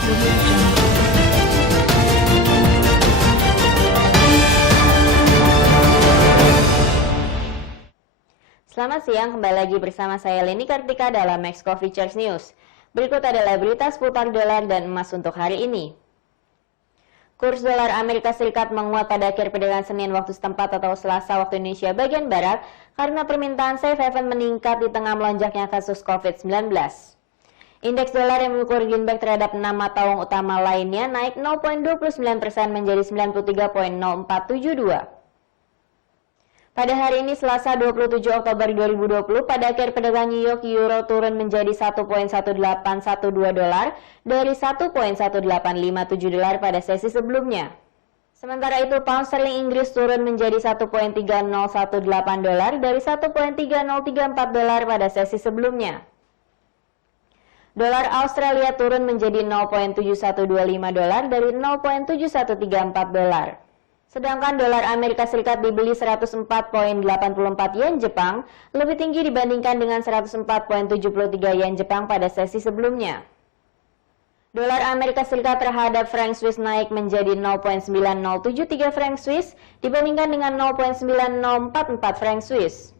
Selamat siang, kembali lagi bersama saya Leni Kartika dalam Maxco Futures News. Berikut adalah berita seputar dolar dan emas untuk hari ini. Kurs dolar Amerika Serikat menguat pada akhir perdagangan Senin waktu setempat atau Selasa waktu Indonesia bagian Barat karena permintaan safe haven meningkat di tengah melonjaknya kasus COVID-19. Indeks dolar yang mengukur greenback terhadap 6 mata uang utama lainnya naik 0,29% menjadi 93,0472. Pada hari ini Selasa 27 Oktober 2020, pada akhir perdagangan New York, euro turun menjadi 1,1812 dolar dari 1,1857 dolar pada sesi sebelumnya. Sementara itu, pound sterling Inggris turun menjadi 1,3018 dolar dari 1,3034 dolar pada sesi sebelumnya. Dolar Australia turun menjadi 0,7125 dolar dari 0,7134 dolar. Sedangkan dolar Amerika Serikat dibeli 104,84 yen Jepang, lebih tinggi dibandingkan dengan 104,73 yen Jepang pada sesi sebelumnya. Dolar Amerika Serikat terhadap franc Swiss naik menjadi 0,9073 franc Swiss dibandingkan dengan 0,9044 franc Swiss.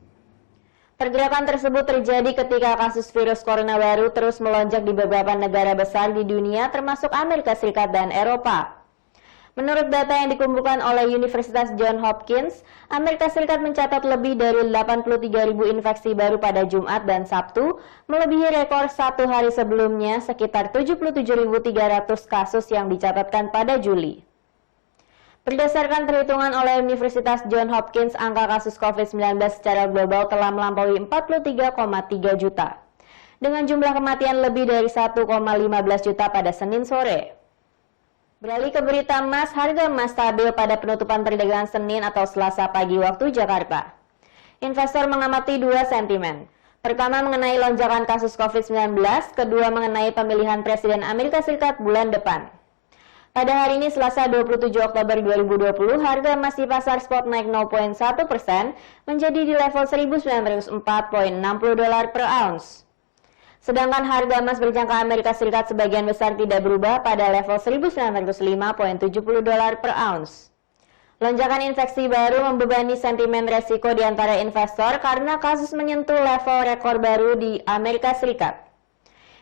Pergerakan tersebut terjadi ketika kasus virus corona baru terus melonjak di beberapa negara besar di dunia termasuk Amerika Serikat dan Eropa. Menurut data yang dikumpulkan oleh Universitas Johns Hopkins, Amerika Serikat mencatat lebih dari 83.000 infeksi baru pada Jumat dan Sabtu, melebihi rekor satu hari sebelumnya sekitar 77.300 kasus yang dicatatkan pada Juli. Berdasarkan perhitungan oleh Universitas Johns Hopkins, angka kasus COVID-19 secara global telah melampaui 43,3 juta, dengan jumlah kematian lebih dari 1,15 juta pada Senin sore. Beralih ke berita emas, harga emas stabil pada penutupan perdagangan Senin atau Selasa pagi waktu Jakarta. Investor mengamati dua sentimen. Pertama mengenai lonjakan kasus COVID-19, kedua mengenai pemilihan Presiden Amerika Serikat bulan depan. Pada hari ini Selasa 27 Oktober 2020, harga emas di pasar spot naik 0,1% menjadi di level 1.904,60 dolar per ounce. Sedangkan harga emas berjangka Amerika Serikat sebagian besar tidak berubah pada level 1.905,70 dolar per ounce. Lonjakan infeksi baru membebani sentimen resiko di antara investor karena kasus menyentuh level rekor baru di Amerika Serikat.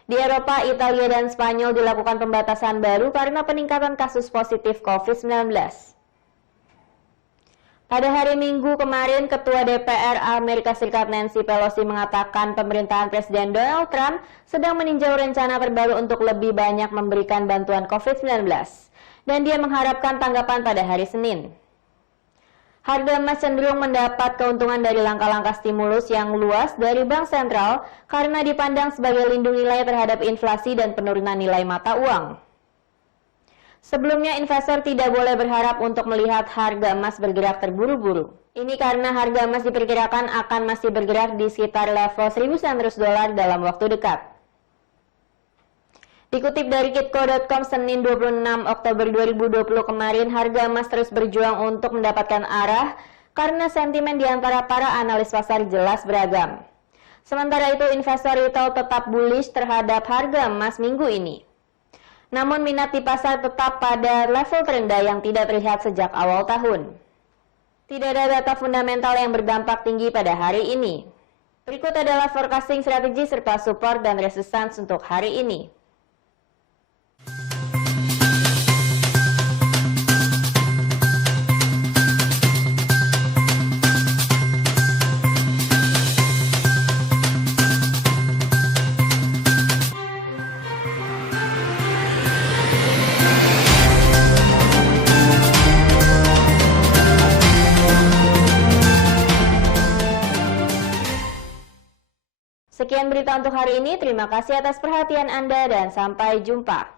Di Eropa, Italia, dan Spanyol dilakukan pembatasan baru karena peningkatan kasus positif COVID-19. Pada hari Minggu kemarin, Ketua DPR Amerika Serikat Nancy Pelosi mengatakan pemerintahan Presiden Donald Trump sedang meninjau rencana terbaru untuk lebih banyak memberikan bantuan COVID-19, dan dia mengharapkan tanggapan pada hari Senin. Harga emas cenderung mendapat keuntungan dari langkah-langkah stimulus yang luas dari Bank Sentral karena dipandang sebagai lindung nilai terhadap inflasi dan penurunan nilai mata uang. Sebelumnya, investor tidak boleh berharap untuk melihat harga emas bergerak terburu-buru. Ini karena harga emas diperkirakan akan masih bergerak di sekitar level 1.900 dolar dalam waktu dekat. Dikutip dari Kitco.com Senin 26 Oktober 2020 kemarin, harga emas terus berjuang untuk mendapatkan arah karena sentimen di antara para analis pasar jelas beragam. Sementara itu, investor retail tetap bullish terhadap harga emas minggu ini. Namun minat di pasar tetap pada level terendah yang tidak terlihat sejak awal tahun. Tidak ada data fundamental yang berdampak tinggi pada hari ini. Berikut adalah forecasting strategi serta support dan resistance untuk hari ini. Sekian berita untuk hari ini, terima kasih atas perhatian Anda dan sampai jumpa.